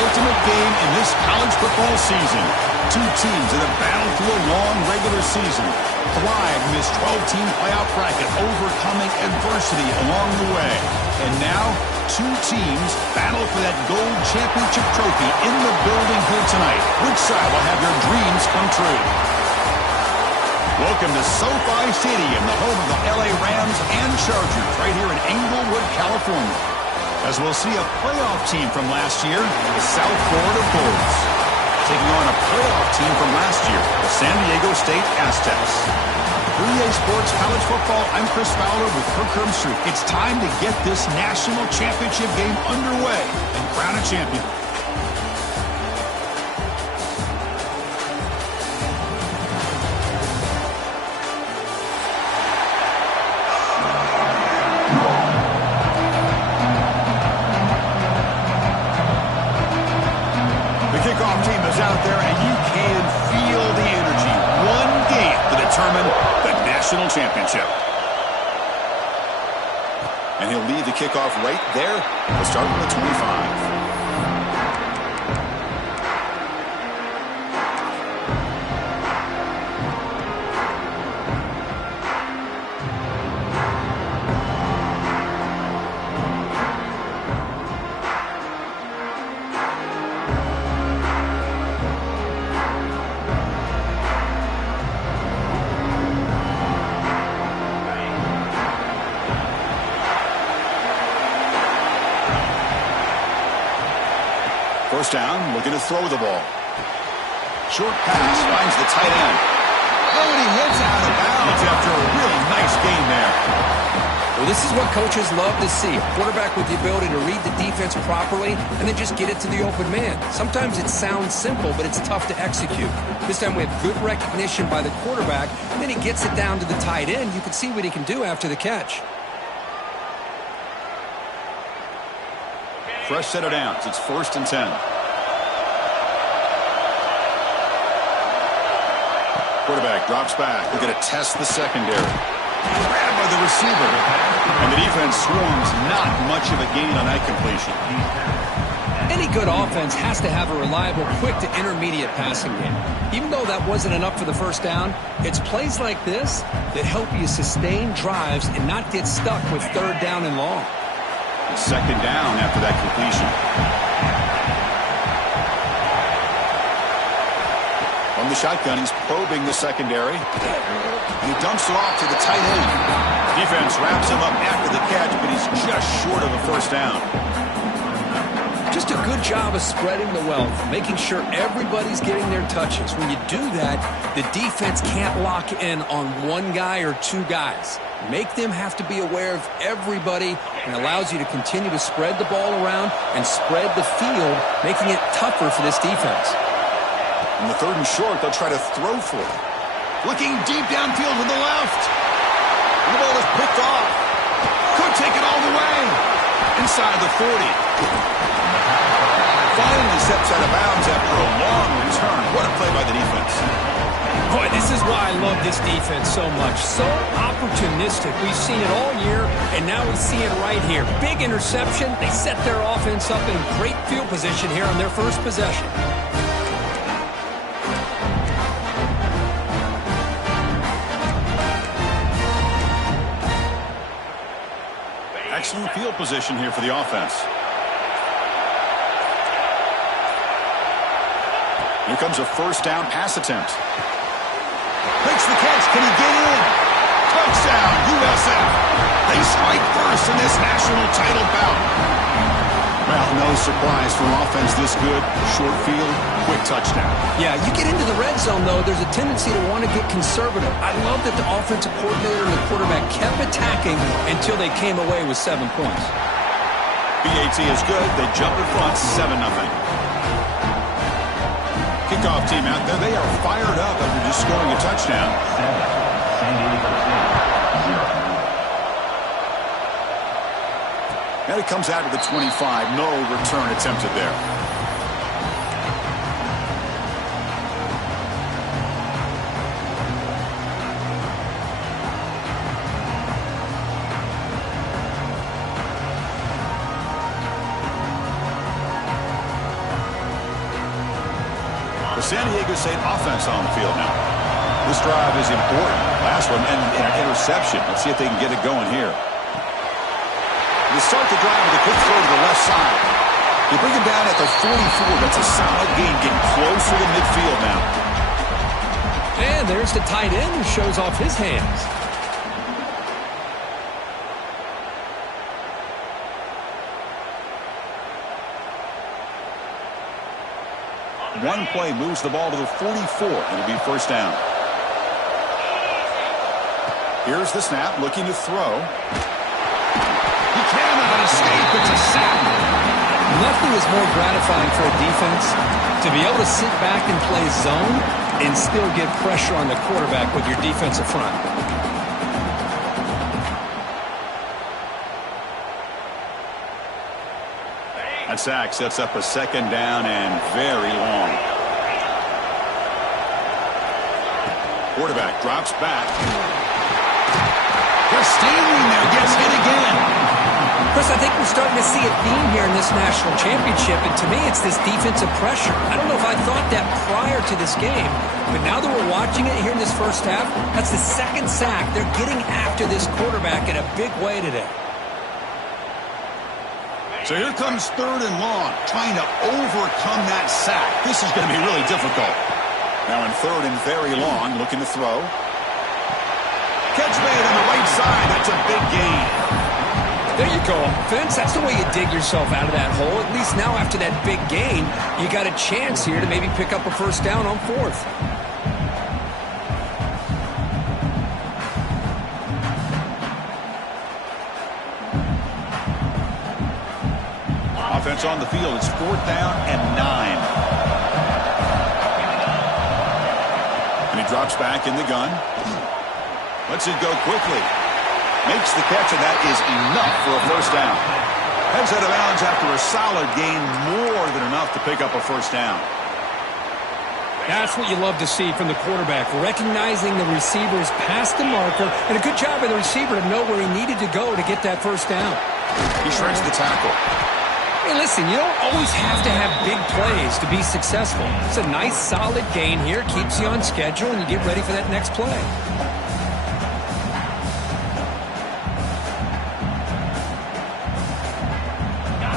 ultimate game in this college football season. Two teams that have battled through a long regular season, thrived in this 12-team playoff bracket, overcoming adversity along the way. And now, two teams battle for that gold championship trophy in the building here tonight. Which side will have your dreams come true? Welcome to SoFi Stadium, the home of the LA Rams and Chargers, right here in Inglewood, California. As we'll see a playoff team from last year, the South Florida Bulls, taking on a playoff team from last year, the San Diego State Aztecs. For EA Sports College Football, I'm Chris Fowler with Kirk Herbstreit. It's time to get this national championship game underway and crown a champion. Kickoff team is out there, and you can feel the energy. One game to determine the national championship. And he'll lead the kickoff right there. We'll start with the 25. First down, looking to throw the ball. Short pass finds the tight end. Oh, and he hits out of bounds after a really nice gain there. Well, this is what coaches love to see. A quarterback with the ability to read the defense properly and then just get it to the open man. Sometimes it sounds simple, but it's tough to execute. This time we have good recognition by the quarterback, and then he gets it down to the tight end. You can see what he can do after the catch. Fresh set of downs. It's 1st and 10. Quarterback drops back. We're going to test the secondary. Grabbed by the receiver. And the defense swarms. Not much of a gain on that completion. Any good offense has to have a reliable, quick to intermediate passing game. Even though that wasn't enough for the first down, it's plays like this that help you sustain drives and not get stuck with 3rd down and long. Second down after that completion. From the shotgun, he's probing the secondary. He dumps it off to the tight end. Defense wraps him up after the catch, but he's just short of a first down. Just a good job of spreading the wealth, making sure everybody's getting their touches. When you do that, the defense can't lock in on one guy or two guys. Make them have to be aware of everybody, and allows you to continue to spread the ball around and spread the field, making it tougher for this defense. On the 3rd and short, they'll try to throw for it. Looking deep downfield to the left. And the ball is picked off. Could take it all the way. Inside the 40. Finally steps out of bounds after a long return. What a play by the defense. Boy, this is why I love this defense so much. So opportunistic. We've seen it all year, and now we see it right here. Big interception. They set their offense up in great field position here on their first possession. Excellent field position here for the offense. Here comes a first down pass attempt. Makes the catch. Can he get in? Touchdown, USF. They strike first in this national title bout. Well, no surprise for an offense this good. Short field, quick touchdown. Yeah, you get into the red zone, though, there's a tendency to want to get conservative. I love that the offensive coordinator and the quarterback kept attacking until they came away with 7 points. BAT is good. They jump in front, 7-0. Kickoff team out there. They are fired up after just scoring a touchdown. And it comes out to the 25. No return attempted there. San Diego State offense on the field now. This drive is important. Last one and an interception. Let's see if they can get it going here. They start the drive with a quick throw to the left side. They bring him down at the 44. That's a solid gain, getting closer to midfield now. And there's the tight end who shows off his hands. One play moves the ball to the 44. It'll be first down. Here's the snap, looking to throw. He cannot escape. It's a sack. Nothing is more gratifying for a defense to be able to sit back and play zone and still get pressure on the quarterback with your defensive front. That sack sets up a second down and very long. Quarterback drops back. They're stealing there. Gets hit again. Chris, I think we're starting to see a theme here in this national championship, and to me it's this defensive pressure. I don't know if I thought that prior to this game, but now that we're watching it here in this first half, that's the second sack. They're getting after this quarterback in a big way today. So here comes third and long, trying to overcome that sack. This is going to be really difficult. Now in third and very long, looking to throw. Catch made on the right side. That's a big gain. There you go, offense. That's the way you dig yourself out of that hole. At least now after that big gain, you got a chance here to maybe pick up a first down on fourth. Offense on the field. It's fourth down and 9. And he drops back in the gun. Lets it go quickly. Makes the catch, and that is enough for a first down. Heads out of bounds after a solid gain, more than enough to pick up a first down. That's what you love to see from the quarterback, recognizing the receiver's past the marker, and a good job by the receiver to know where he needed to go to get that first down. He shreds the tackle. Hey, listen, you don't always have to have big plays to be successful. It's a nice, solid gain here, keeps you on schedule, and you get ready for that next play.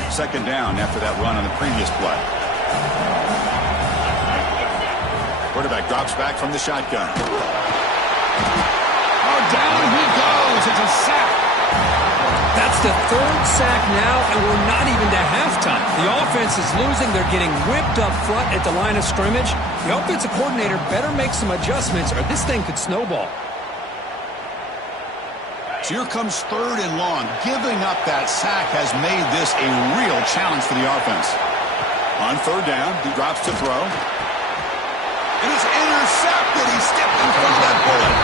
Second down after that run on the previous play. Quarterback drops back from the shotgun. Oh, down he goes. It's a sack. That's the third sack now, and we're not even to halftime. The offense is losing. They're getting whipped up front at the line of scrimmage. The offensive coordinator better make some adjustments, or this thing could snowball. So here comes third and long. Giving up that sack has made this a real challenge for the offense. On third down, he drops to throw. And it's intercepted. He stepped in front of that bullet.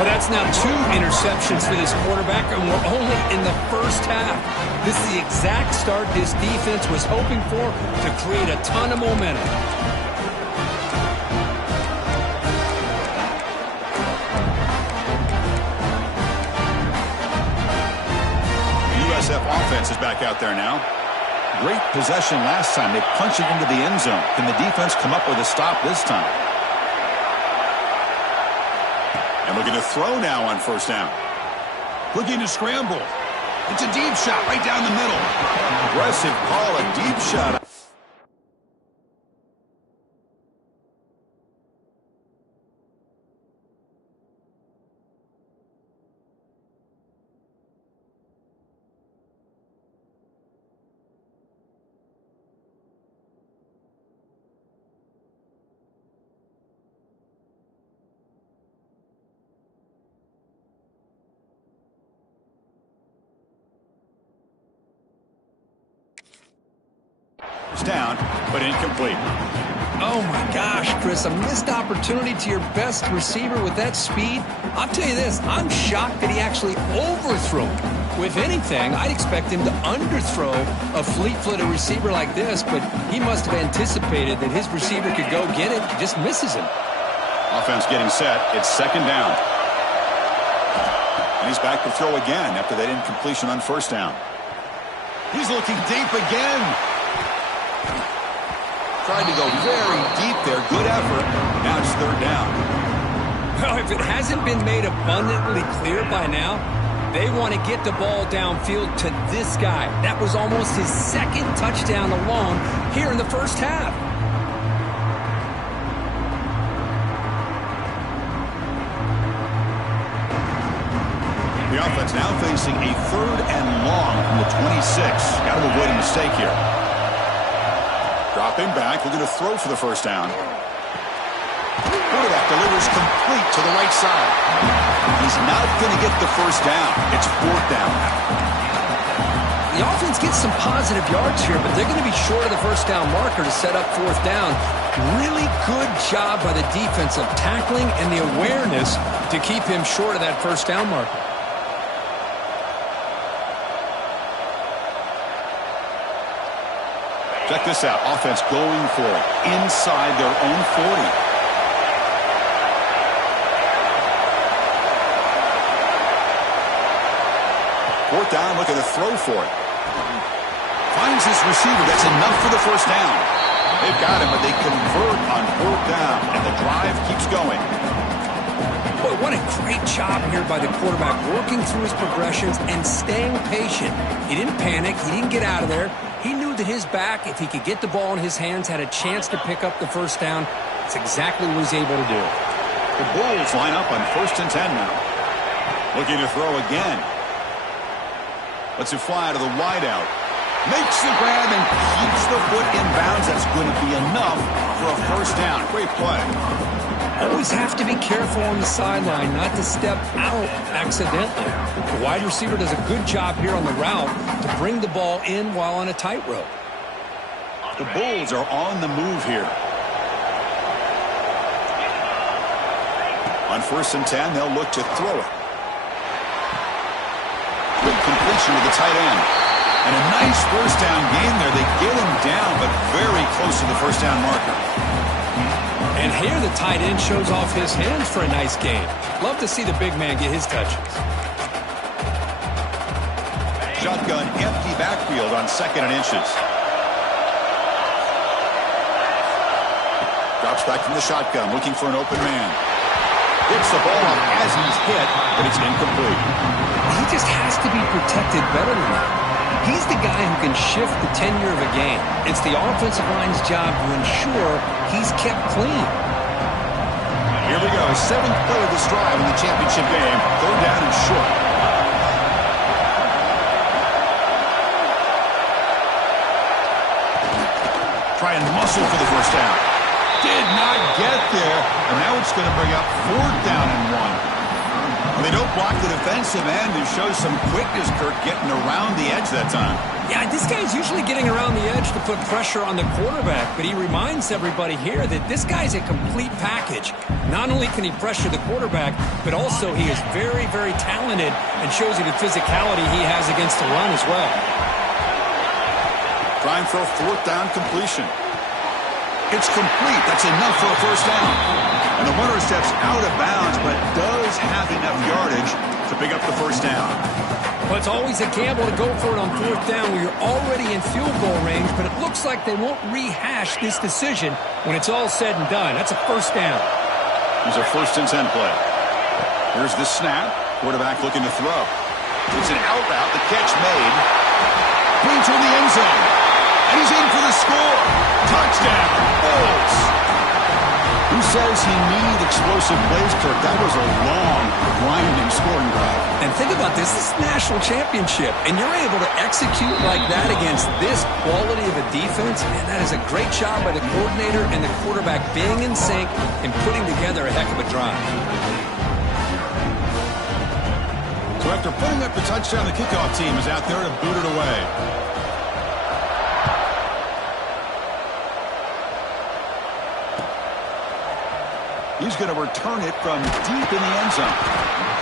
Well, that's now 2 interceptions for this quarterback, and we're only in the first half. This is the exact start this defense was hoping for to create a ton of momentum. Offense is back out there now. Great possession last time. They punch it into the end zone. Can the defense come up with a stop this time? And looking to throw now on first down. Looking to scramble. It's a deep shot right down the middle. Aggressive call, a deep shot. Down, but incomplete. Oh my gosh, Chris, a missed opportunity to your best receiver with that speed. I'll tell you this, I'm shocked that he actually overthrew him. With anything, I'd expect him to underthrow a fleet-footed receiver like this, but he must have anticipated that his receiver could go get it. He just misses him. Offense getting set. It's second down. And he's back to throw again after that incompletion on first down. He's looking deep again. Tried to go very deep there. Good effort. Now it's third down. Well, if it hasn't been made abundantly clear by now, they want to get the ball downfield to this guy. That was almost his second touchdown alone here in the first half. The offense now facing a third and long from the 26. Got to avoid a mistake here. Dropping back, looking to throw for the first down. Quarterback delivers complete to the right side. He's not going to get the first down. It's fourth down now. The offense gets some positive yards here, but they're going to be short of the first down marker to set up fourth down. Really good job by the defense of tackling and the awareness to keep him short of that first down marker. Check this out. Offense going for it inside their own 40. Fourth down, looking to throw for it. Finds his receiver. That's enough for the first down. They've got him, but they convert on fourth down, and the drive keeps going. Boy, what a great job here by the quarterback, working through his progressions and staying patient. He didn't panic. He didn't get out of there. He knew that his back, if he could get the ball in his hands, had a chance to pick up the first down. That's exactly what he's able to do. The Bulls line up on 1st and 10 now. Looking to throw again. Lets it fly to the wideout. Makes the grab and keeps the foot in bounds. That's going to be enough for a first down. Great play. Always have to be careful on the sideline not to step out accidentally. The wide receiver does a good job here on the route to bring the ball in while on a tightrope. The Bulls are on the move here. On 1st and 10, they'll look to throw it. Good completion with the tight end. And a nice first down gain there. They get him down, but very close to the first down marker. And here the tight end shows off his hands for a nice gain. Love to see the big man get his touches. Shotgun empty backfield on 2nd and inches. Drops back from the shotgun, looking for an open man. Hits the ball up as he's hit, but it's incomplete. He just has to be protected better than that. He's the guy who can shift the tenure of a game. It's the offensive line's job to ensure he's kept clean. Here we go, 7th play of this drive in the championship game. 3rd down and short. Try and muscle for the first down. Did not get there, and now it's going to bring up 4th down and 1. Well, they don't block the defensive end and show some quickness, Kirk, getting around the edge that time. Yeah, this guy's usually getting around the edge to put pressure on the quarterback, but he reminds everybody here that this guy's a complete package. Not only can he pressure the quarterback, but also he is very, very talented and shows you the physicality he has against the run as well. Try and throw 4th down completion. It's complete. That's enough for a first down. And the runner steps out of bounds, but does have enough yardage to pick up the first down. Well, it's always a gamble to go for it on 4th down where you're already in field goal range, but it looks like they won't rehash this decision when it's all said and done. That's a first down. Here's a 1st and 10 play. Here's the snap. Quarterback looking to throw. It's an out route. The catch made. Clean toward the end zone. And he's in for the score. Touchdown. Bulls. Who says he needs explosive plays, Kirk? That was a long, grinding scoring drive. And think about this. This is a national championship, and you're able to execute like that against this quality of a defense, and that is a great job by the coordinator and the quarterback being in sync and putting together a heck of a drive. So after putting up the touchdown, the kickoff team is out there to boot it away. He's going to return it from deep in the end zone.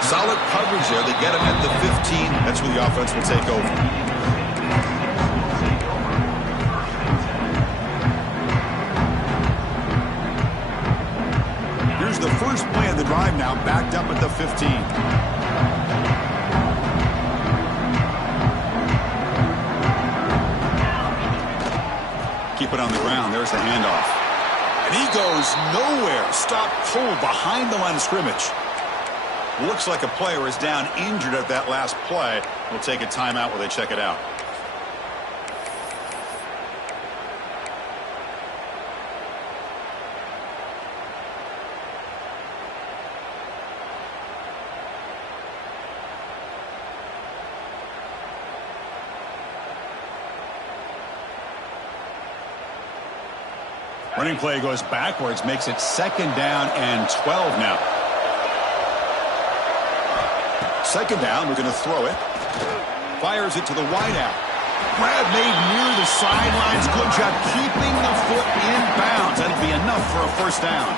Solid coverage there. They get him at the 15. That's where the offense will take over. Here's the first play of the drive now, backed up at the 15. Keep it there's the handoff. And he goes nowhere. Stopped cold behind the line of scrimmage. Looks like a player is down injured at that last play. We'll take a timeout while they check it out. Running play goes backwards, makes it 2nd down and 12 now. 2nd down, we're going to throw it. Fires it to the wideout. Grab made near the sidelines. Good job keeping the foot in bounds. That'll be enough for a first down.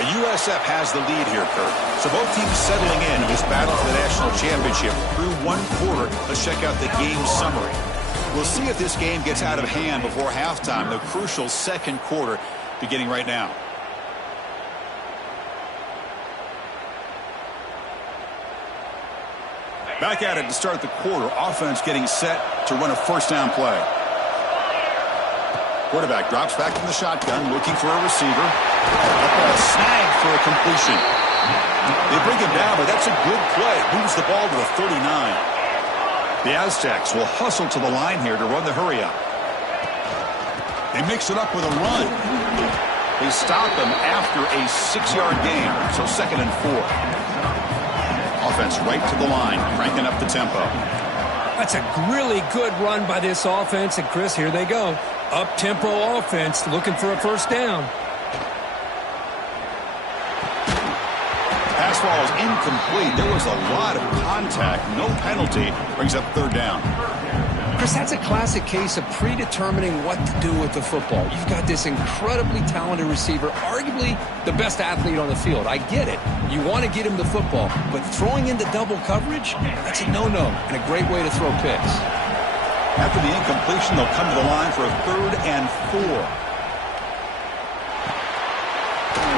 USF has the lead here, Kurt. So both teams settling in this battle for the national championship through 1 quarter. Let's check out the game summary. We'll see if this game gets out of hand before halftime. The crucial 2nd quarter beginning right now. Back at it to start the quarter. Offense getting set to run a first down play. Quarterback drops back from the shotgun, looking for a receiver. That ball snagged for a completion. They bring him down, but that's a good play. Moves the ball to the 39. The Aztecs will hustle to the line here to run the hurry up. They mix it up with a run. They stop them after a 6-yard gain, so 2nd and 4. Offense right to the line, cranking up the tempo. That's a really good run by this offense, and Chris, here they go. Up-tempo offense looking for a first down. Pass ball is incomplete. There was a lot of contact. No penalty. Brings up 3rd down. Chris, that's a classic case of predetermining what to do with the football. You've got this incredibly talented receiver, arguably the best athlete on the field. I get it. You want to get him the football, but throwing into double coverage, that's a no-no and a great way to throw picks. After the incompletion, they'll come to the line for a 3rd and 4.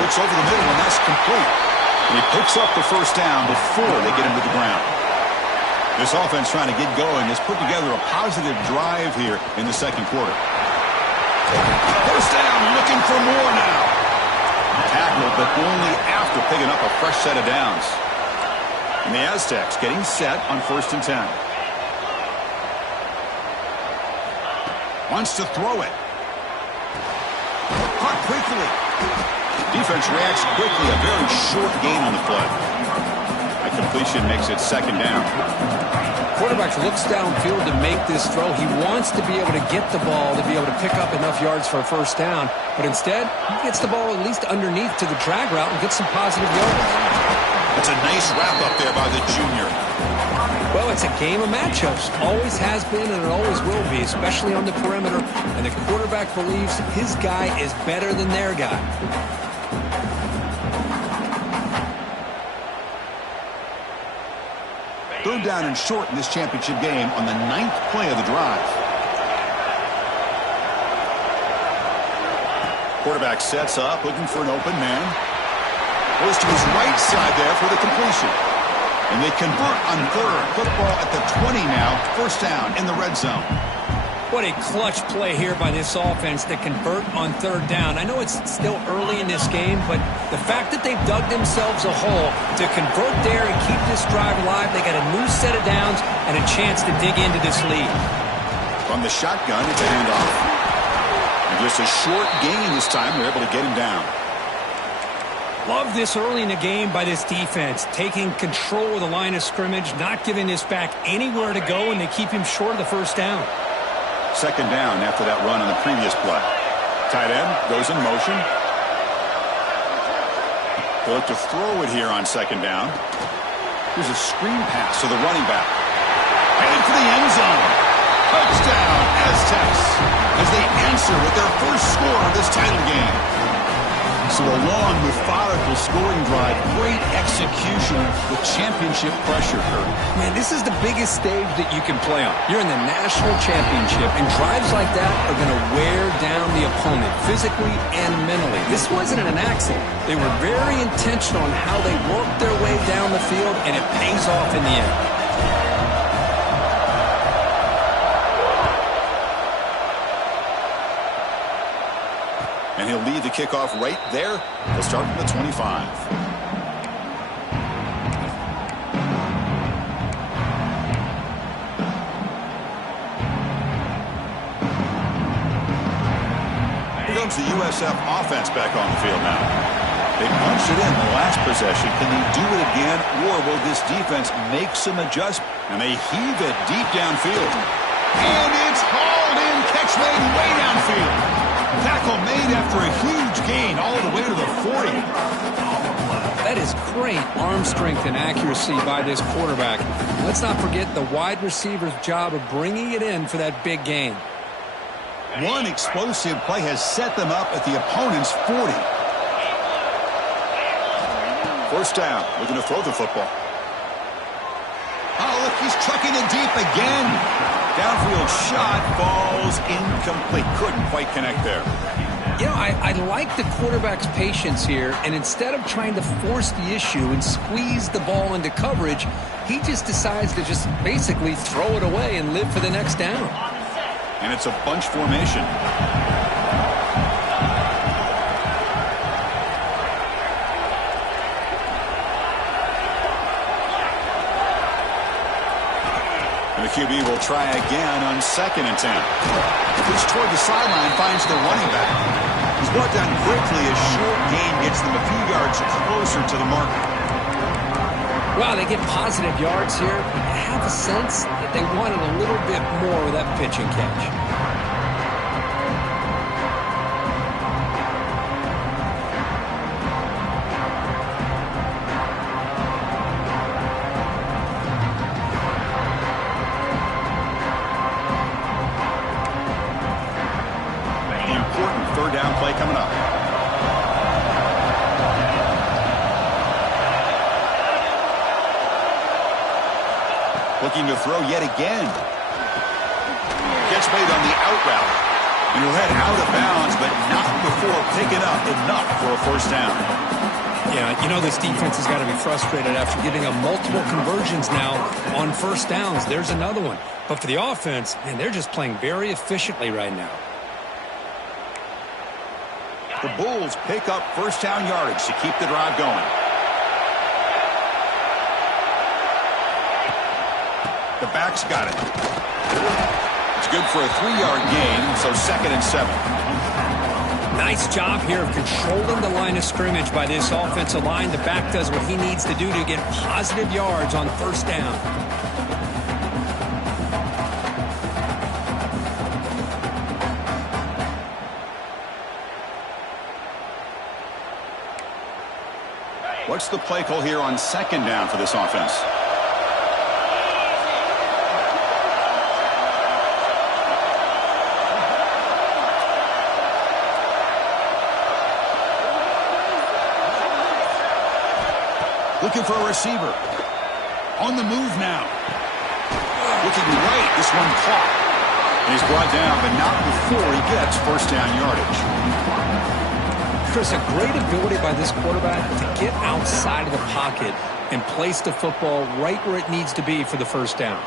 Looks over the middle, and that's complete. And he picks up the first down before they get him to the ground. This offense trying to get going has put together a positive drive here in the 2nd quarter. First down, looking for more now. Tackled, but only after picking up a fresh set of downs. And the Aztecs getting set on 1st and 10. Wants to throw it. Caught quickly. Defense reacts quickly. A very short gain on the play. A completion makes it 2nd down. Quarterback looks downfield to make this throw. He wants to be able to get the ball to be able to pick up enough yards for a first down. But instead, he gets the ball at least underneath to the drag route and gets some positive yards. That's a nice wrap up there by the junior. Well, it's a game of matchups. Always has been and it always will be, especially on the perimeter. And the quarterback believes his guy is better than their guy. 3rd down and short in this championship game on the 9th play of the drive. Quarterback sets up, looking for an open man. Goes to his right side there for the completion. And they convert on 3rd. Football at the 20 now. First down in the red zone. What a clutch play here by this offense to convert on 3rd down. I know it's still early in this game, but the fact that they've dug themselves a hole to convert there and keep this drive alive, they got a new set of downs and a chance to dig into this lead. From the shotgun, it's a handoff. And just a short gain this time. They're able to get him down. Love this early in the game by this defense, taking control of the line of scrimmage, not giving this back anywhere to go, and they keep him short of the first down. 2nd down after that run on the previous play. Tight end goes in motion. They look to throw it here on 2nd down. Here's a screen pass to the running back. Headed for the end zone. Touchdown, Aztecs, as they answer with their first score of this title game. So So a long, methodical scoring drive. Great execution with championship pressure, Kurt. Man, this is the biggest stage that you can play on. You're in the national championship, and drives like that are going to wear down the opponent physically and mentally. This wasn't an accident. They were very intentional on how they worked their way down the field, and it pays off in the end. And he'll lead the kickoff right there. He'll start from the 25. Here comes the USF offense back on the field now. They punched it in the last possession. Can they do it again, or will this defense make some adjustments? And they heave it deep downfield. And it's hauled in. Catch made way downfield. Tackle made after a huge gain all the way to the 40. That is great arm strength and accuracy by this quarterback. Let's not forget the wide receiver's job of bringing it in for that big gain. One explosive play has set them up at the opponent's 40. First down. Looking to throw the football. Oh, look, he's trucking it deep again. Downfield shot falls incomplete. Couldn't quite connect there. You know, I like the quarterback's patience here, and instead of trying to force the issue and squeeze the ball into coverage, he just decides to just basically throw it away and live for the next down. And it's a bunch formation. And the QB will try again on 2nd and 10. Pitch toward the sideline, finds the running back. He's brought down quickly. A short gain gets them a few yards closer to the marker. Wow, they get positive yards here. I have a sense that they wanted a little bit more with that pitch and catch. Play coming up. Looking to throw yet again. Gets made on the out route. And he'll head out of bounds, but not before picking up enough for a first down. Yeah, you know this defense has got to be frustrated after giving up multiple conversions now on first downs. There's another one. But for the offense, man, they're just playing very efficiently right now. The Bulls pick up first down yardage to keep the drive going. The back's got it. It's good for a 3-yard gain, so 2nd and 7. Nice job here of controlling the line of scrimmage by this offensive line. The back does what he needs to do to get positive yards on first down. What's the play call here on 2nd down for this offense? Looking for a receiver. On the move now. Looking right. This one caught. And he's brought down, but not before he gets first down yardage. Chris, a great ability by this quarterback to get outside of the pocket and place the football right where it needs to be for the first down.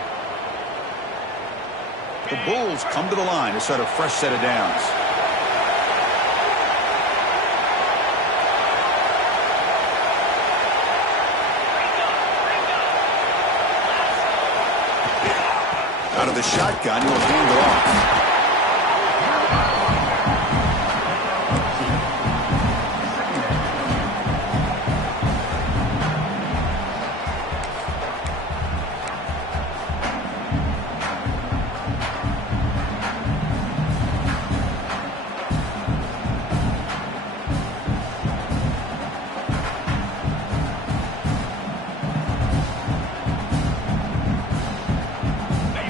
The Bulls come to the line to set a fresh set of downs. Out of the shotgun, he'll hand it off.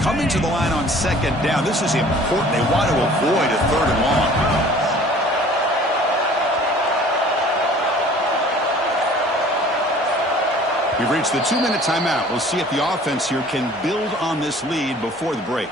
Coming to the line on 2nd down. This is important. They want to avoid a 3rd and long. We've reached the 2-minute timeout. We'll see if the offense here can build on this lead before the break.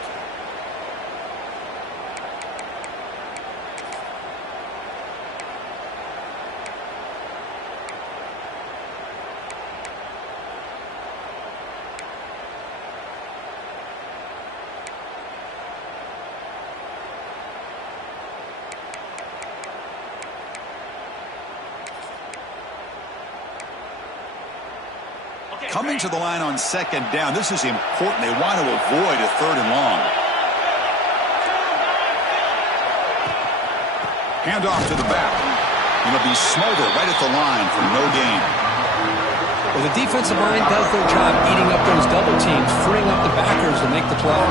Coming to the line on second down. This is important. They want to avoid a 3rd and long. Hand off to the back. It'll be Smolder right at the line for no gain. Well, the defensive line does their job eating up those double teams, freeing up the backers to make the play.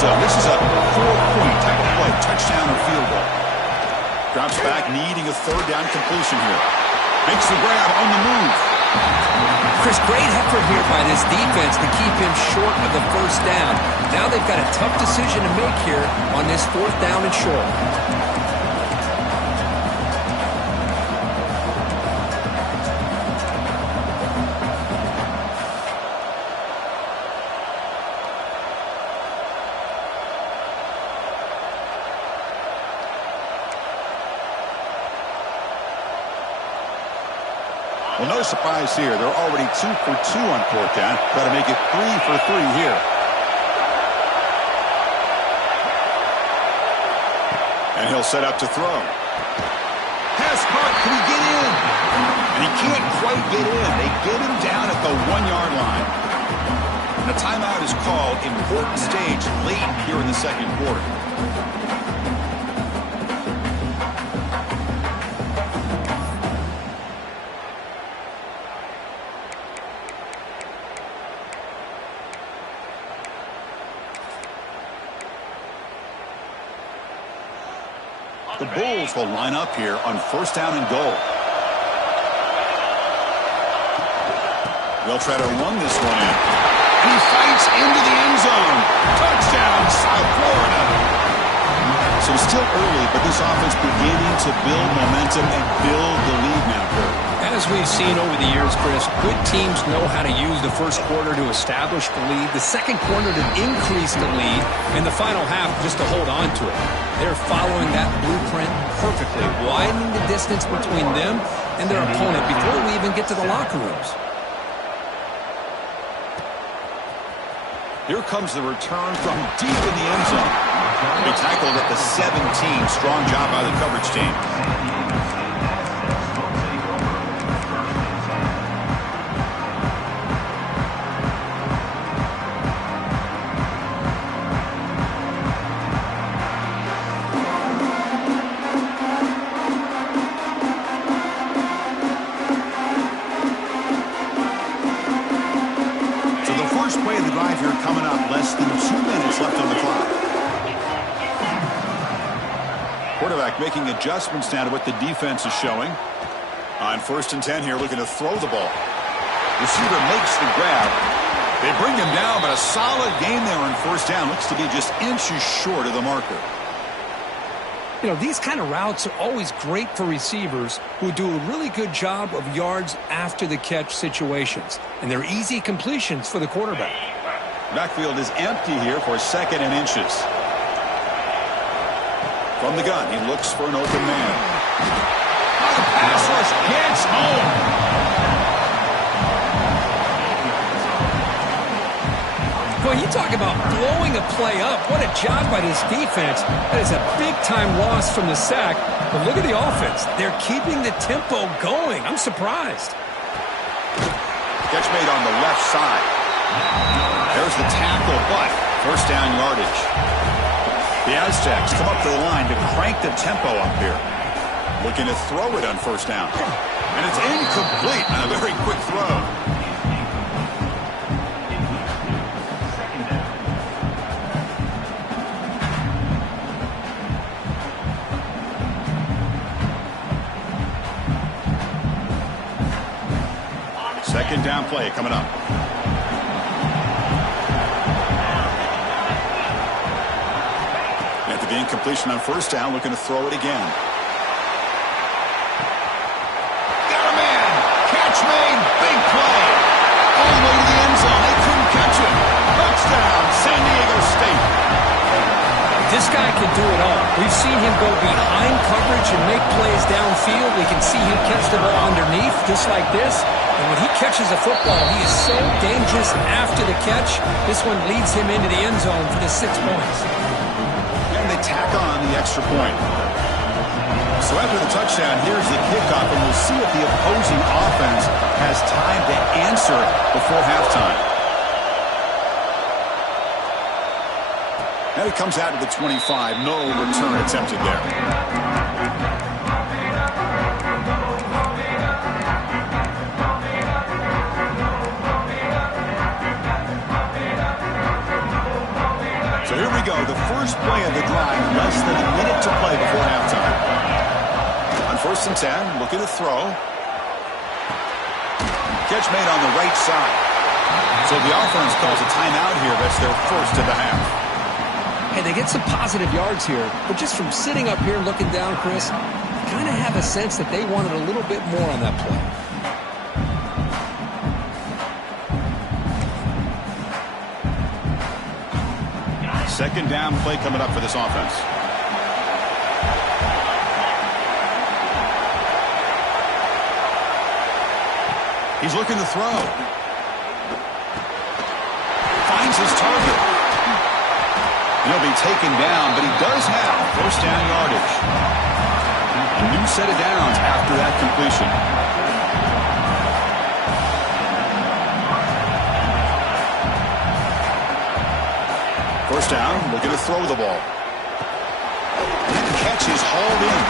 This is a 4-point type of play, touchdown or field goal. Drops back, needing a 3rd down completion here. Makes the grab on the move. Chris, great effort here by this defense to keep him short of the 1st down. Now they've got a tough decision to make here on this 4th down and short. Well, no surprise here. They're already 2 for 2 on 4th down. Got to make it 3 for 3 here. And he'll set up to throw. Pass caught. Can he get in? And he can't quite get in. They get him down at the 1-yard line. And a timeout is called. Important stage late here in the 2nd quarter. The Bulls will line up here on 1st down and goal. They'll try to run this one in. And he fights into the end zone. Touchdown, South Florida. So it's still early, but this offense beginning to build momentum and build the lead now, Kurt. As we've seen over the years, Chris, good teams know how to use the 1st quarter to establish the lead, the 2nd quarter to increase the lead, and the final half just to hold on to it. They're following that blueprint perfectly, widening the distance between them and their opponent before we even get to the locker rooms. Here comes the return from deep in the end zone. He tackled at the 17. Strong job by the coverage team. Coming up, less than 2 minutes left on the clock. Quarterback making adjustments now to what the defense is showing. On 1st and 10 here, looking to throw the ball. Receiver makes the grab. They bring him down, but a solid game there on 1st down. Looks to be just inches short of the marker. You know, these kind of routes are always great for receivers who do a really good job of yards after the catch situations. And they're easy completions for the quarterback. Backfield is empty here for 2nd and inches. From the gun, he looks for an open man. Oh, the pass rush gets home. Well, you talk about blowing a play up. What a job by this defense. That is a big-time loss from the sack. But look at the offense. They're keeping the tempo going. I'm surprised. Catch made on the left side. There's the tackle, but 1st down yardage. The Aztecs come up to the line to crank the tempo up here. Looking to throw it on 1st down. And it's incomplete on a very quick throw. Second down play coming up. After the incompletion on first down, looking to throw it again. Got a man. Catch made. Big play. All the way to the end zone. They couldn't catch him. Touchdown, San Diego State. This guy can do it all. We've seen him go behind coverage and make plays downfield. We can see him catch the ball underneath just like this. And when he catches a football, he is so dangerous after the catch. This one leads him into the end zone for the 6 points. And they tack on the extra point. So after the touchdown, here's the kickoff, and we'll see if the opposing offense has time to answer before halftime. And it comes out to the 25. No return attempted there. So here we go. The first play of the drive. Less than a minute to play before halftime. On 1st and 10, looking to throw. Catch made on the right side. So the offense calls a timeout here. That's their first of the half. Hey, they get some positive yards here, but just from sitting up here looking down, Chris, you kind of have a sense that they wanted a little bit more on that play. Second down play coming up for this offense. He's looking to throw. Finds his target. He'll be taken down, but he does have first down yardage. A new set of downs after that completion. First down, looking to throw the ball. And the catch is hauled in.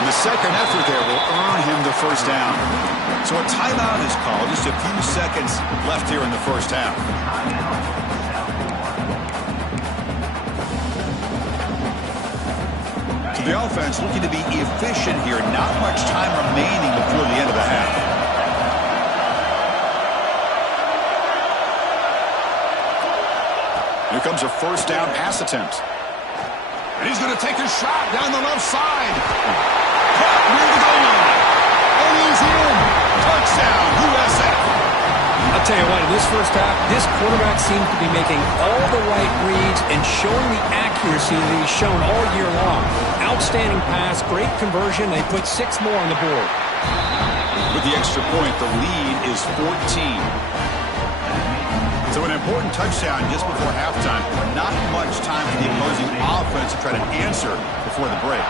And the second effort there will earn him the first down. So a timeout is called. Just a few seconds left here in the first half. The offense looking to be efficient here. Not much time remaining before the end of the half. Here comes a first down pass attempt. And he's going to take a shot down the left side. Caught near the goal line. And he's in. Touchdown, USF. I'll tell you what, in this first half, this quarterback seems to be making all the right reads and showing the accuracy that he's shown all year long. Outstanding pass, great conversion. They put 6 more on the board. With the extra point, the lead is 14. So an important touchdown just before halftime. Not much time for the opposing offense to try to answer before the break.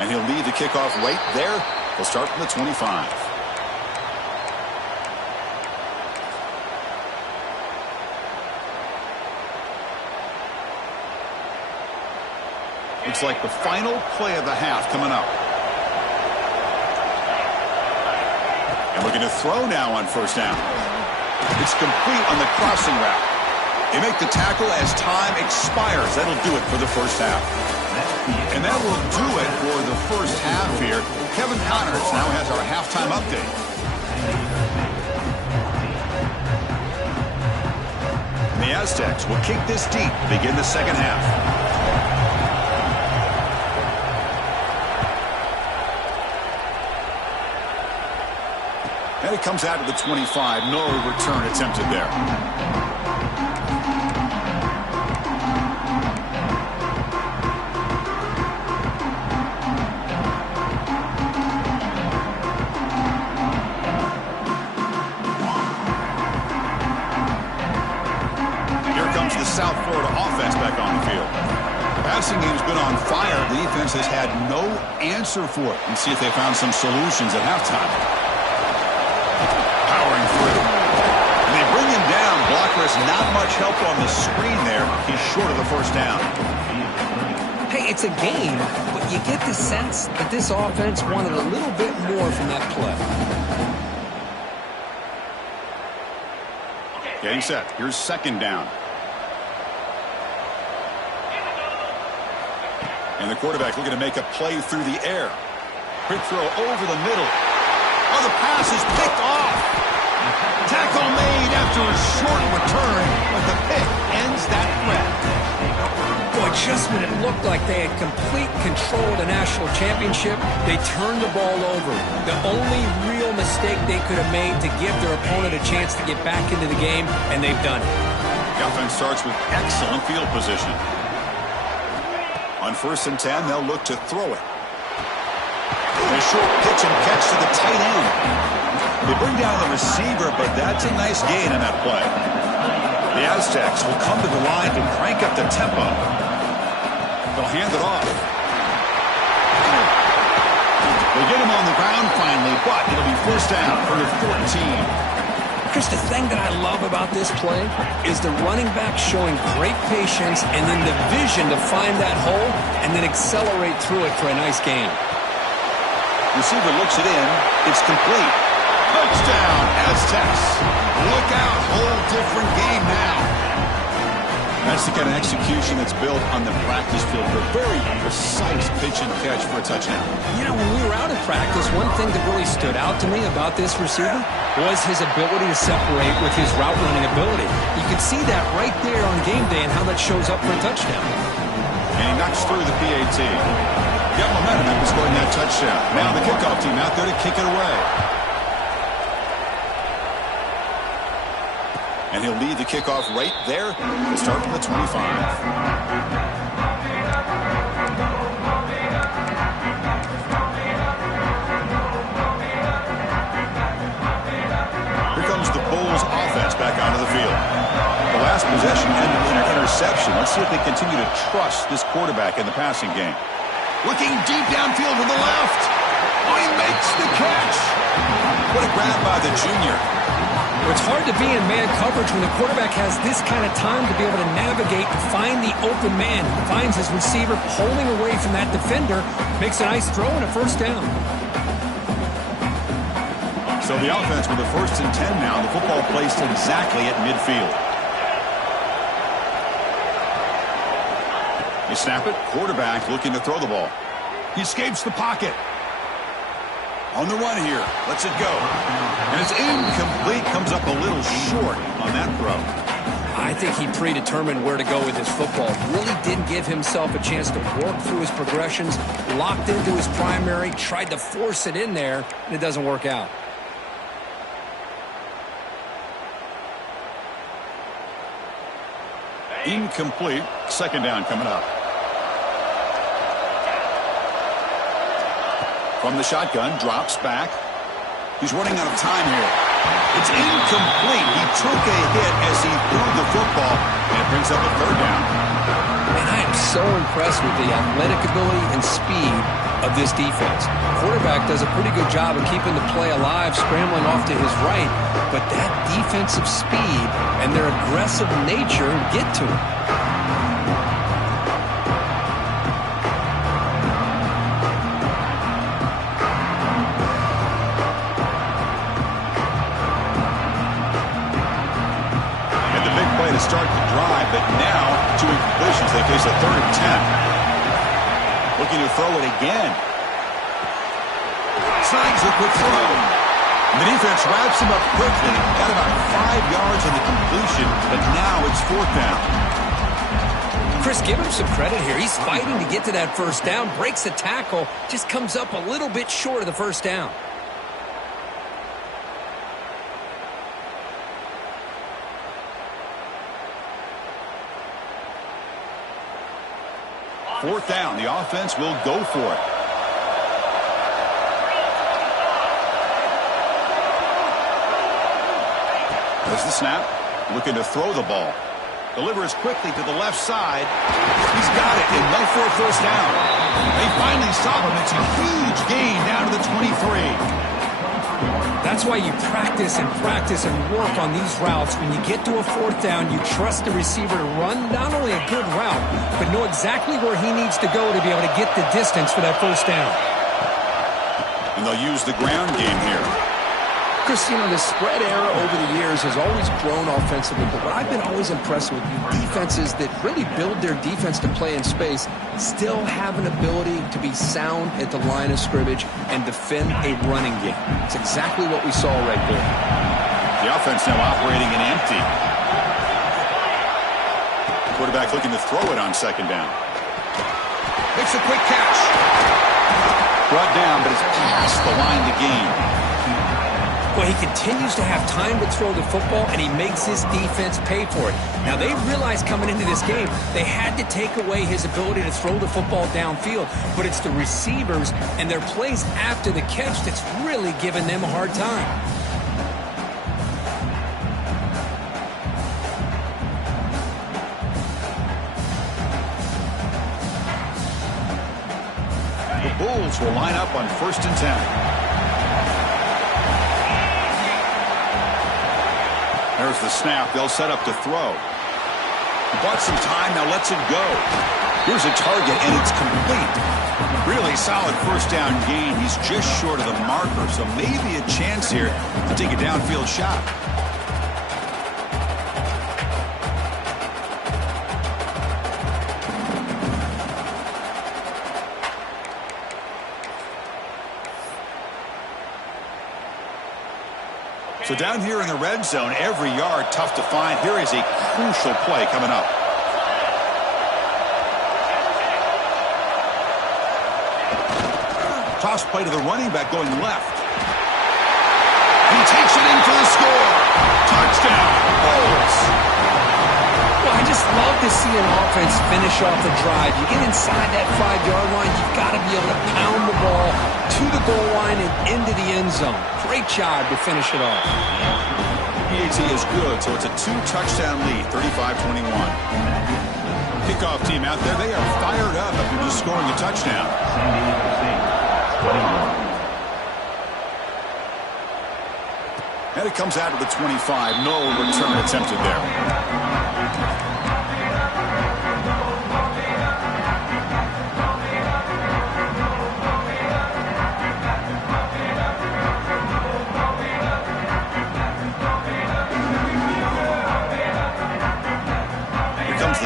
And he'll lead the kickoff right there. He'll start from the 25. Looks like the final play of the half coming up. And looking to throw now on first down. It's complete on the crossing route. They make the tackle as time expires. That'll do it for the first half. And that will do it for the first half here. Kevin Connors now has our halftime update. The Aztecs will kick this deep to begin the second half. And it comes out to the 25. No return attempted there. Here comes the South Florida offense back on the field. Passing game's been on fire. The defense has had no answer for it. Let's see if they found some solutions at halftime. Through. And they bring him down. Blocker has not much help on the screen there. He's short of the first down. Hey, it's a game, but you get the sense that this offense wanted a little bit more from that play. Getting set. Here's second down. And the quarterback looking to make a play through the air. Quick throw over the middle. Oh, the pass is picked off. Tackle made after a short return, but the pick ends that threat. Boy, just when it looked like they had complete control of the national championship, they turned the ball over. The only real mistake they could have made to give their opponent a chance to get back into the game, and they've done it. The offense starts with excellent field position. On 1st and 10, they'll look to throw it. A short pitch and catch to the tight end. They bring down the receiver, but that's a nice gain on that play. The Aztecs will come to the line to crank up the tempo. They'll hand it off. They get him on the ground finally, but it'll be first down for the 14. Chris, the thing that I love about this play is the running back showing great patience and then the vision to find that hole and then accelerate through it for a nice gain. Receiver looks it in. It's complete. Touchdown, Aztecs. Look out. Whole different game now. That's the kind of execution that's built on the practice field. A very precise pitch and catch for a touchdown. You know, when we were out of practice, one thing that really stood out to me about this receiver was his ability to separate with his route running ability. You can see that right there on game day and how that shows up for a touchdown. And he knocks through the PAT. Got momentum after scoring that touchdown. Now the kickoff team out there to kick it away. And he'll lead the kickoff right there. We'll start from the 25. Here comes the Bulls offense back onto the field. The last possession ended in an interception. Let's see if they continue to trust this quarterback in the passing game. Looking deep downfield to the left. Oh, he makes the catch. What a grab by the junior. It's hard to be in man coverage when the quarterback has this kind of time to be able to navigate and find the open man. He finds his receiver pulling away from that defender, makes a nice throw and a first down. So the offense with a 1st and 10 now. The football placed exactly at midfield. They snap it. Quarterback looking to throw the ball. He escapes the pocket. On the run here. Lets it go. And it's incomplete. Comes up a little short on that throw. I think he predetermined where to go with his football. Really didn't give himself a chance to work through his progressions. Locked into his primary. Tried to force it in there. And it doesn't work out. Incomplete. 2nd down coming up. From the shotgun, drops back. He's running out of time here. It's incomplete. He took a hit as he threw the football, and it brings up a 3rd down. And I am so impressed with the athletic ability and speed of this defense. Quarterback does a pretty good job of keeping the play alive, scrambling off to his right, but that defensive speed and their aggressive nature get to him. Start the drive, but now 2 incompletions. They face a 3rd and 10. Looking to throw it again. Snags a quick throw. And the defense wraps him up quickly. Got about 5 yards on the completion, but now it's 4th down. Chris, give him some credit here. He's fighting to get to that first down, breaks the tackle, just comes up a little bit short of the first down. Fourth down. The offense will go for it. There's the snap. Looking to throw the ball. Delivers quickly to the left side. He's got it. Enough for a first down. They finally stop him. It's a huge gain down to the 23. That's why you practice and work on these routes. When you get to a 4th down, you trust the receiver to run not only a good route, but know exactly where he needs to go to be able to get the distance for that first down. And they'll use the ground game here. Chris, you know, the spread era over the years has always grown offensively, but what I've been always impressed with, defenses that really build their defense to play in space still have an ability to be sound at the line of scrimmage and defend a running game. It's exactly what we saw right there. The offense now operating in empty. Quarterback looking to throw it on second down. Makes a quick catch. Brought down, but it's past the line to gain. Well, he continues to have time to throw the football, and he makes his defense pay for it. Now, they realized coming into this game they had to take away his ability to throw the football downfield, but it's the receivers and their plays after the catch that's really giving them a hard time. The Bulls will line up on 1st and 10. There's the snap. They'll set up to throw. He bought some time. Now lets it go. Here's a target, and it's complete. Really solid first down gain. He's just short of the marker, so maybe a chance here to take a downfield shot. So down here in the red zone, every yard tough to find. Here is a crucial play coming up. Toss play to the running back going left. He takes it in for the score. Touchdown, Bulls. Well, I just love to see an offense finish off a drive. You get inside that 5-yard line, you've got to be able to pound the ball to the goal line and into the end zone. Great job to finish it off. PAT is good, so it's a 2-touchdown lead, 35-21. Kickoff team out there, they are fired up after just scoring a touchdown. And it comes out of the 25. No return attempted there.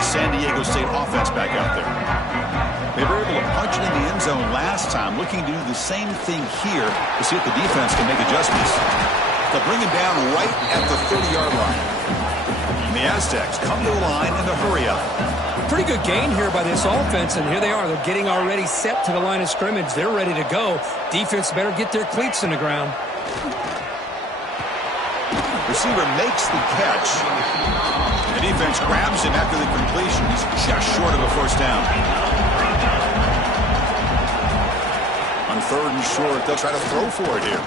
San Diego State offense back out there. They were able to punch it in the end zone last time, looking to do the same thing here to see if the defense can make adjustments. They'll bring him down right at the 30-yard line. And the Aztecs come to the line in a hurry up. Pretty good gain here by this offense, and here they are. They're getting already set to the line of scrimmage. They're ready to go. Defense better get their cleats in the ground. Receiver makes the catch. The defense grabs him after the completion. He's just short of a first down. On 3rd and short, they'll try to throw for it here.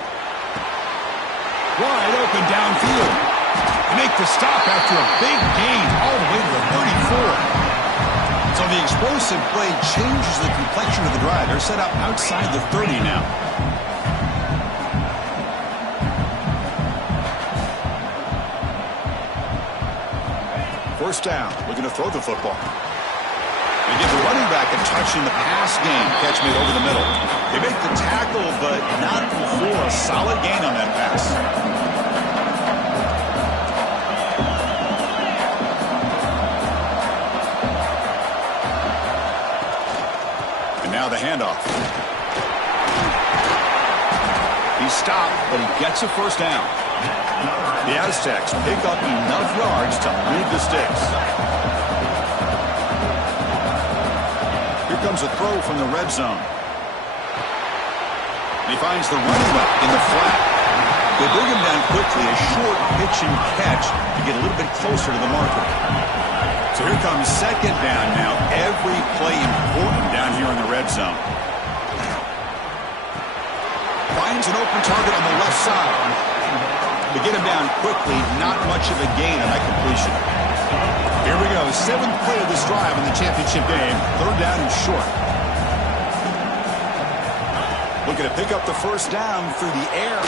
Wide open downfield. They make the stop after a big gain all the way to the 34. So the explosive play changes the complexion of the drive. They're set up outside the 30 now. First down, looking to throw the football. They give the running back a touch in the pass game. Catch made over the middle. They make the tackle, but not before a solid gain on that pass. And now the handoff. He's stopped, but he gets a first down. The Aztecs pick up enough yards to move the sticks. Here comes a throw from the red zone. He finds the running back in the flat. They bring him down quickly, a short pitch and catch to get a little bit closer to the marker. So here comes second down now. Every play important down here in the red zone. Finds an open target on the left side. To get him down quickly, not much of a gain on that completion. Here we go, 7th play of this drive in the championship game. 3rd down and short. Looking to pick up the first down through the air.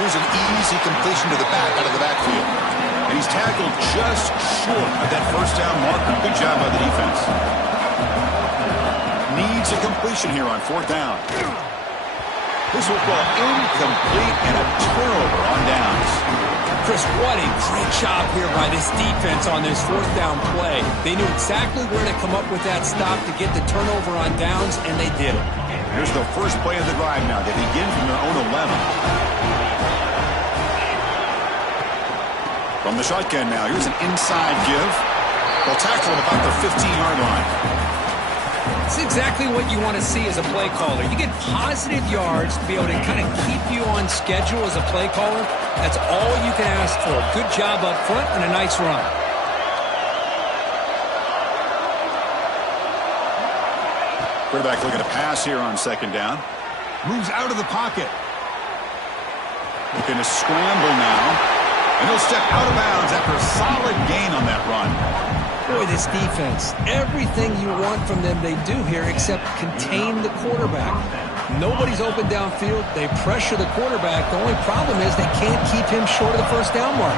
Here's an easy completion to the back out of the backfield. And he's tackled just short of that first down marker. Good job by the defense. Needs a completion here on 4th down. This will fall incomplete and a turnover on downs. Chris, what a great job here by this defense on this fourth down play. They knew exactly where to come up with that stop to get the turnover on downs, and they did it. Here's the first play of the drive now. They begin from their own 11. From the shotgun now, here's an inside give. They'll tackle him about the 15-yard line. It's exactly what you want to see as a play caller. You get positive yards to be able to kind of keep you on schedule as a play caller. That's all you can ask for. Good job up front and a nice run. Quarterback looking to pass here on second down. Moves out of the pocket. Looking to scramble now. And he'll step out of bounds after a solid gain on that run. Boy, this defense, everything you want from them they do here except contain the quarterback. Nobody's open downfield. They pressure the quarterback. The only problem is they can't keep him short of the first down mark.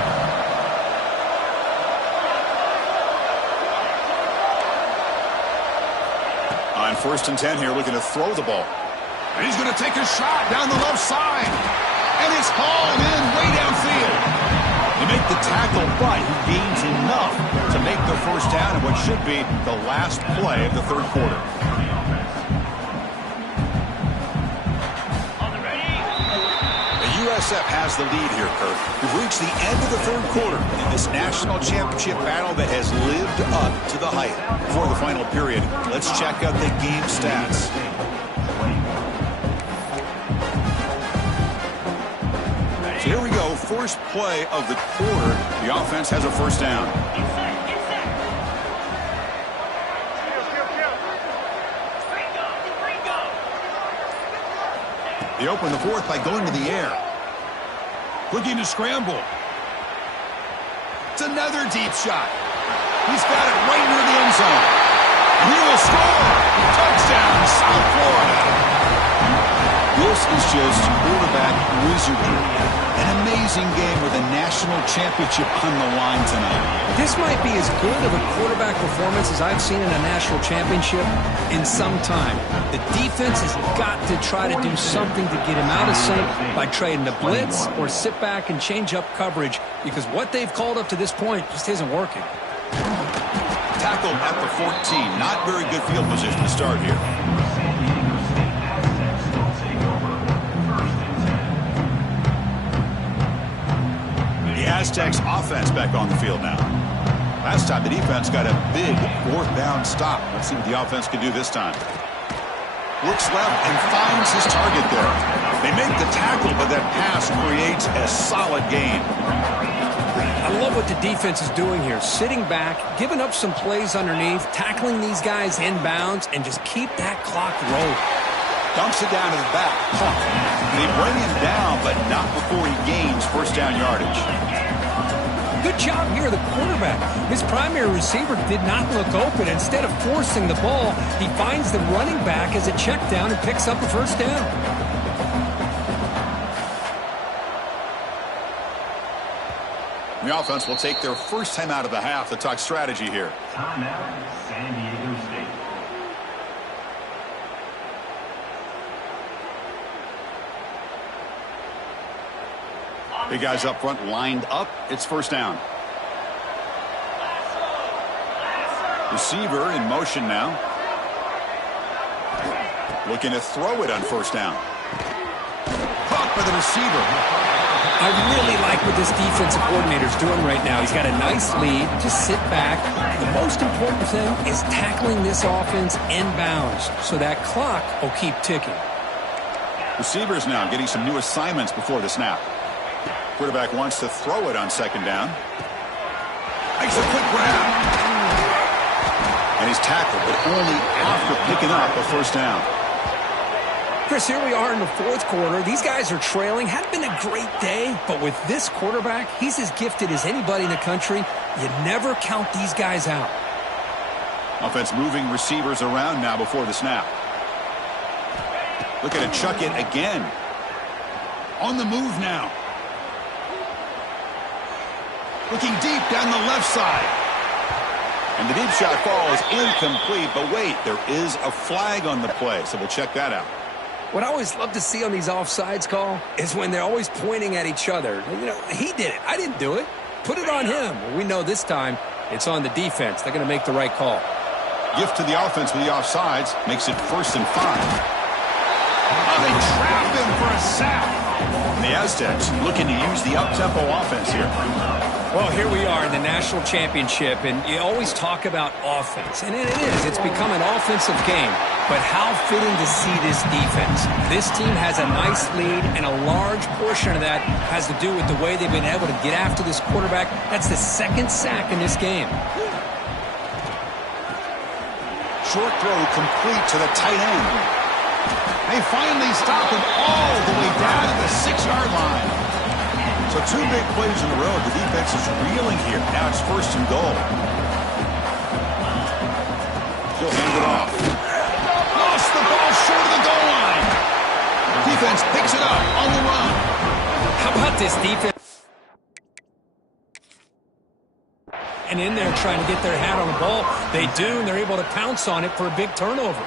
On 1st and 10 here, looking to throw the ball. And he's going to take a shot down the left side. And it's hauled in way downfield. They make the tackle, but he gains enough to make the first down in what should be the last play of the third quarter. The USF has the lead here, Kirk. We've reached the end of the third quarter in this national championship battle that has lived up to the hype. Before the final period, let's check out the game stats. So here we go, first play of the quarter. The offense has a first down. They open the fourth by going to the air. Looking to scramble. It's another deep shot. He's got it right near the end zone. And he will score. Touchdown, South Florida. This is just quarterback wizardry. An amazing game with a national championship on the line tonight. This might be as good of a quarterback performance as I've seen in a national championship in some time. The defense has got to try to do something to get him out of sync by trading the blitz or sit back and change up coverage because what they've called up to this point just isn't working. Tackled at the 14. Not very good field position to start here. Aztecs offense back on the field now. Last time the defense got a big fourth down stop. Let's see what the offense can do this time. Looks left and finds his target there. They make the tackle, but that pass creates a solid gain. I love what the defense is doing here. Sitting back, giving up some plays underneath, tackling these guys inbounds, and just keep that clock rolling. Dumps it down to the back. They bring him down, but not before he gains first down yardage. Good job here, the quarterback. His primary receiver did not look open. Instead of forcing the ball, he finds the running back as a check down and picks up a first down. The offense will take their first time out of the half to talk strategy here. Timeout, San Diego State. Big guys up front lined up. It's first down. Receiver in motion now. Looking to throw it on first down. Caught by the receiver. I really like what this defensive coordinator's doing right now. He's got a nice lead. Just sit back. The most important thing is tackling this offense inbounds so that clock will keep ticking. Receivers now getting some new assignments before the snap. Quarterback wants to throw it on second down. Makes a quick grab. And he's tackled, but only after picking up a first down. Chris, here we are in the fourth quarter. These guys are trailing. Hadn't been a great day, but with this quarterback, he's as gifted as anybody in the country. You never count these guys out. Offense moving receivers around now before the snap. Looking to chuck it again. On the move now. Looking deep down the left side. And the deep shot falls incomplete. But wait, there is a flag on the play, so we'll check that out. What I always love to see on these offsides call is when they're always pointing at each other. You know, he did it. I didn't do it. Put it on him. Well, we know this time it's on the defense. They're going to make the right call. Gift to the offense with the offsides. Makes it 1st and 5. Oh, they trap him for a sack. And the Aztecs looking to use the up-tempo offense here. Well, here we are in the national championship, and you always talk about offense. And it is. It's become an offensive game. But how fitting to see this defense. This team has a nice lead, and a large portion of that has to do with the way they've been able to get after this quarterback. That's the 2nd sack in this game. Short throw complete to the tight end. They finally stop him all the way down to the 6-yard line. So 2 big plays in a row. The defense is reeling here. Now it's 1st and goal. He'll hand it off. Lost the ball short of the goal line. Defense picks it up on the run. How about this defense? And in there trying to get their hat on the ball. They do, and they're able to pounce on it for a big turnover.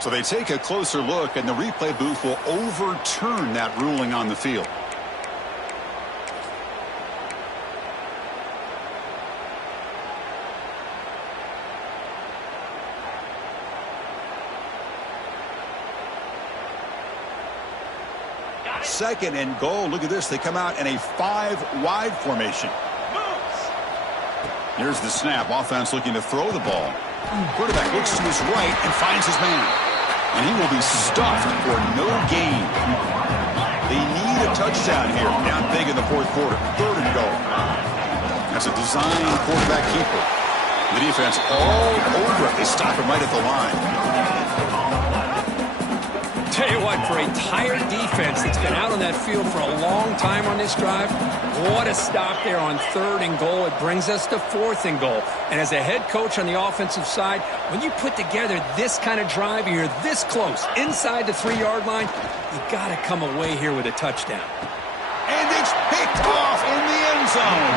So they take a closer look, and the replay booth will overturn that ruling on the field. Second and goal. Look at this. They come out in a 5-wide formation. Here's the snap. Offense looking to throw the ball. Quarterback looks to his right and finds his man. And he will be stuffed for no gain. They need a touchdown here. Down big in the 4th quarter. 3rd and goal. That's a design quarterback keeper. The defense all over it. They stop him right at the line. Tell you what, for a tired defense that's been out on that field for a long time on this drive, what a stop there on 3rd and goal. It brings us to 4th and goal. And as a head coach on the offensive side, when you put together this kind of drive, you're this close, inside the 3-yard line, you got to come away here with a touchdown. And it's picked off in the end zone.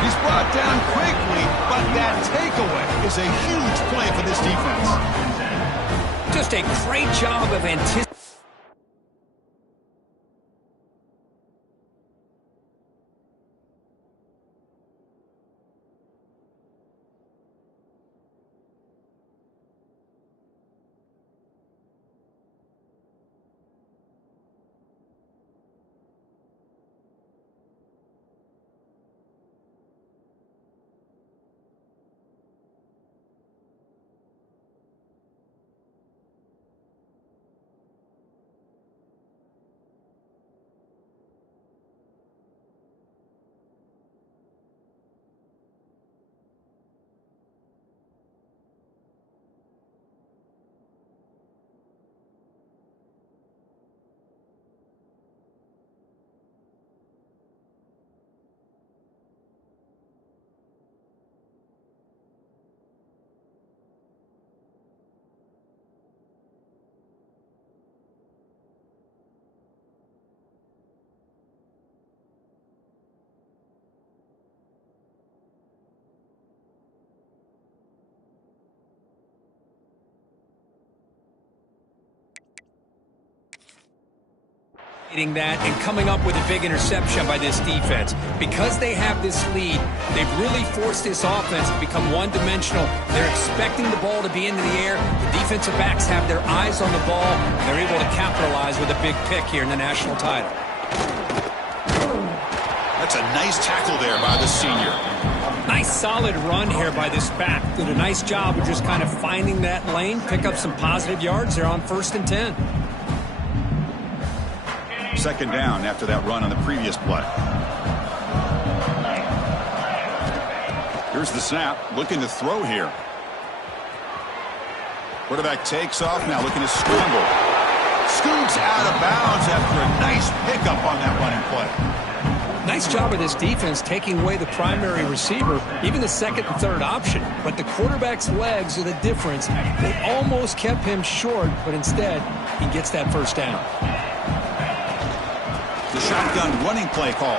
He's brought down quickly, but that takeaway is a huge play for this defense. Just a great job of anticipating. That and coming up with a big interception by this defense. Because they have this lead, they've really forced this offense to become one-dimensional. They're expecting the ball to be into the air. The defensive backs have their eyes on the ball, and they're able to capitalize with a big pick here in the national title. That's a nice tackle there by the senior. Nice solid run here by this back. Did a nice job of just kind of finding that lane, pick up some positive yards there on 1st and 10. 2nd down after that run on the previous play. Here's the snap. Looking to throw here. Quarterback takes off now, looking to scramble. Scoots out of bounds after a nice pickup on that running play. Nice job of this defense taking away the primary receiver, even the 2nd and 3rd option. But the quarterback's legs are the difference. They almost kept him short, but instead, he gets that 1st down. The shotgun running play call.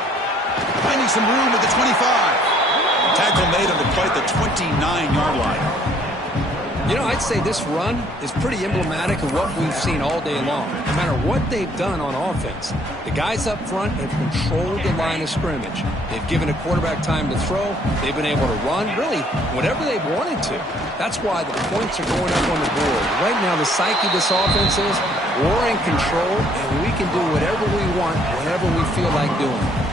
Finding some room at the 25. Tackle made on the play at the 29-yard line. You know, I'd say this run is pretty emblematic of what we've seen all day long. No matter what they've done on offense, the guys up front have controlled the line of scrimmage. They've given a quarterback time to throw. They've been able to run, really, whatever they've wanted to. That's why the points are going up on the board. Right now, the psyche of this offense is we're in control, and we can do whatever we want, whenever we feel like doing.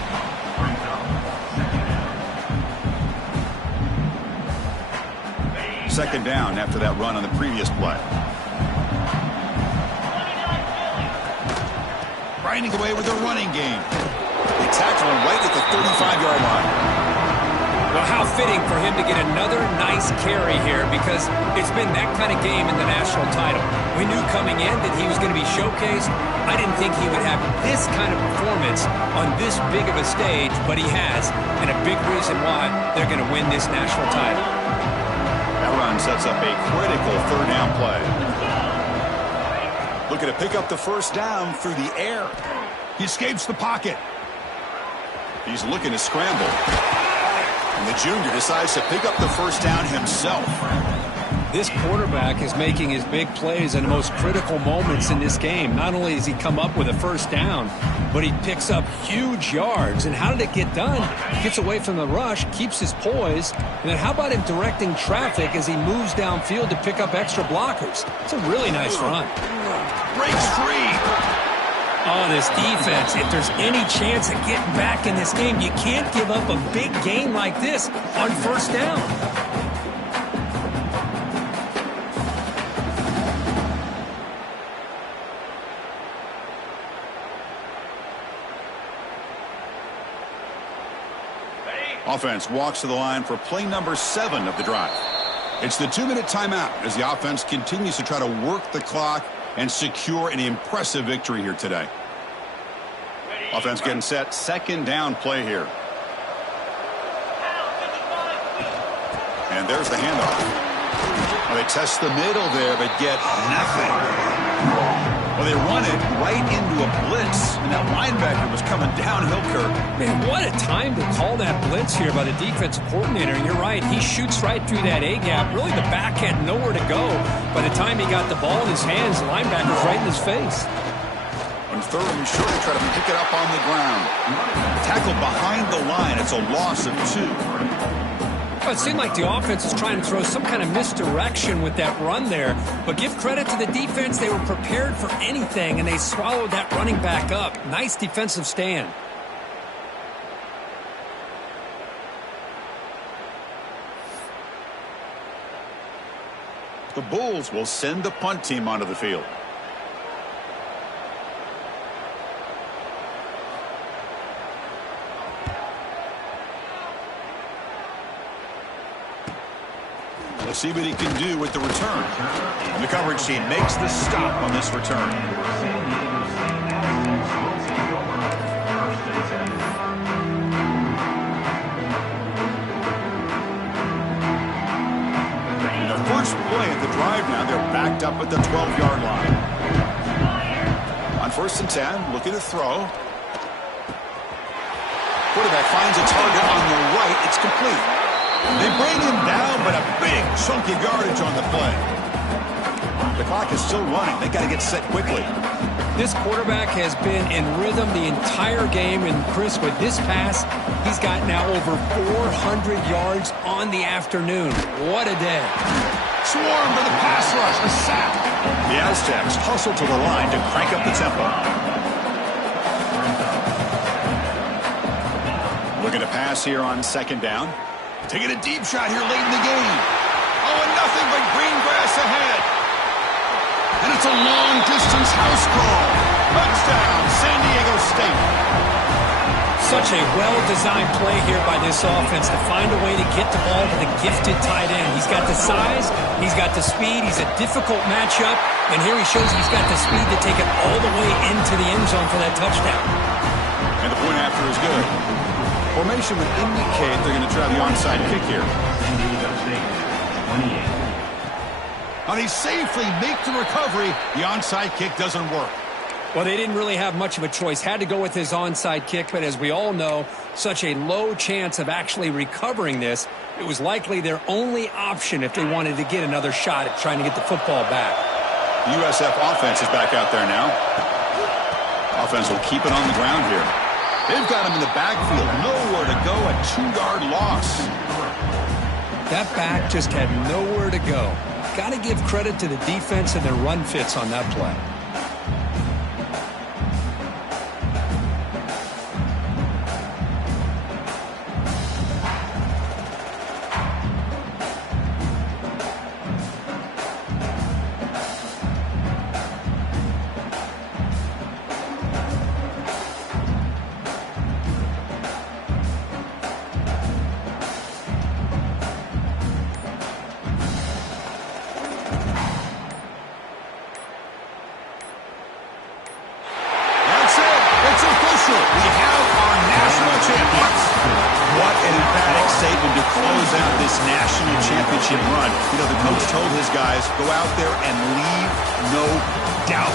Second down after that run on the previous play. Grinding away with a running game. They tackle him right at the 35-yard line. Well, how fitting for him to get another nice carry here, because it's been that kind of game in the national title. We knew coming in that he was going to be showcased. I didn't think he would have this kind of performance on this big of a stage, but he has, and a big reason why they're going to win this national title. That run sets up a critical third down play. Looking to pick up the first down through the air. He escapes the pocket. He's looking to scramble. And the junior decides to pick up the first down himself. This quarterback is making his big plays in the most critical moments in this game. Not only does he come up with a first down, but he picks up huge yards. And how did it get done? He gets away from the rush, keeps his poise, and then how about him directing traffic as he moves downfield to pick up extra blockers? It's a really nice run. Breaks free. Oh, this defense, if there's any chance of getting back in this game, you can't give up a big game like this on first down. Offense walks to the line for play number 7 of the drive. It's the 2-minute timeout as the offense continues to try to work the clock and secure an impressive victory here today. Offense getting set. Second down play here. And there's the handoff. Well, they test the middle there, but get nothing. Well, they run it right into a blitz, and that linebacker was coming downhill, Kirk. Man, what a time to call that blitz here by the defensive coordinator. And you're right, he shoots right through that A-gap. Really, the back had nowhere to go. By the time he got the ball in his hands, the linebacker's right in his face. On third and short, they try to pick it up on the ground. Tackle behind the line. It's a loss of 2. Well, it seemed like the offense was trying to throw some kind of misdirection with that run there. But give credit to the defense. They were prepared for anything, and they swallowed that running back up. Nice defensive stand. The Bulls will send the punt team onto the field. Let's see what he can do with the return. And the coverage team makes the stop on this return. In the first play of the drive now, they're backed up at the 12-yard line. On 1st and 10, looking to throw. Quarterback finds a target on the right. It's complete. They bring him down, but a big chunky yardage on the play. The clock is still running. They got to get set quickly. This quarterback has been in rhythm the entire game, and Chris, with this pass, he's got now over 400 yards on the afternoon. What a day. Swarm to the pass rush, a sack. The Aztecs hustle to the line to crank up the tempo. Looking to pass here on 2nd down. Taking a deep shot here late in the game. Oh, and nothing but green grass ahead. And it's a long-distance house call. Touchdown, San Diego State. Such a well-designed play here by this offense to find a way to get the ball to the gifted tight end. He's got the size, he's got the speed, he's a difficult matchup, and here he shows he's got the speed to take it all the way into the end zone for that touchdown. And the point after is good. Formation would indicate they're going to try the onside kick here. And he safely makes the recovery. The onside kick doesn't work. Well, they didn't really have much of a choice. Had to go with his onside kick, but as we all know, such a low chance of actually recovering this. It was likely their only option if they wanted to get another shot at trying to get the football back. The USF offense is back out there now. Offense will keep it on the ground here. They've got him in the backfield. Nowhere to go. A 2-yard loss. That back just had nowhere to go. Got to give credit to the defense and their run fits on that play. Go out there and leave no doubt.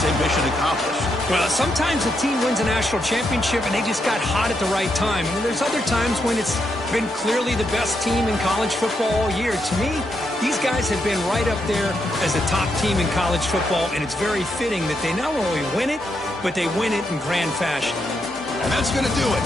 Same mission accomplished. Well, sometimes a team wins a national championship and they just got hot at the right time. And there's other times when it's been clearly the best team in college football all year. To me, these guys have been right up there as the top team in college football, and it's very fitting that they not only win it, but they win it in grand fashion. And that's going to do it.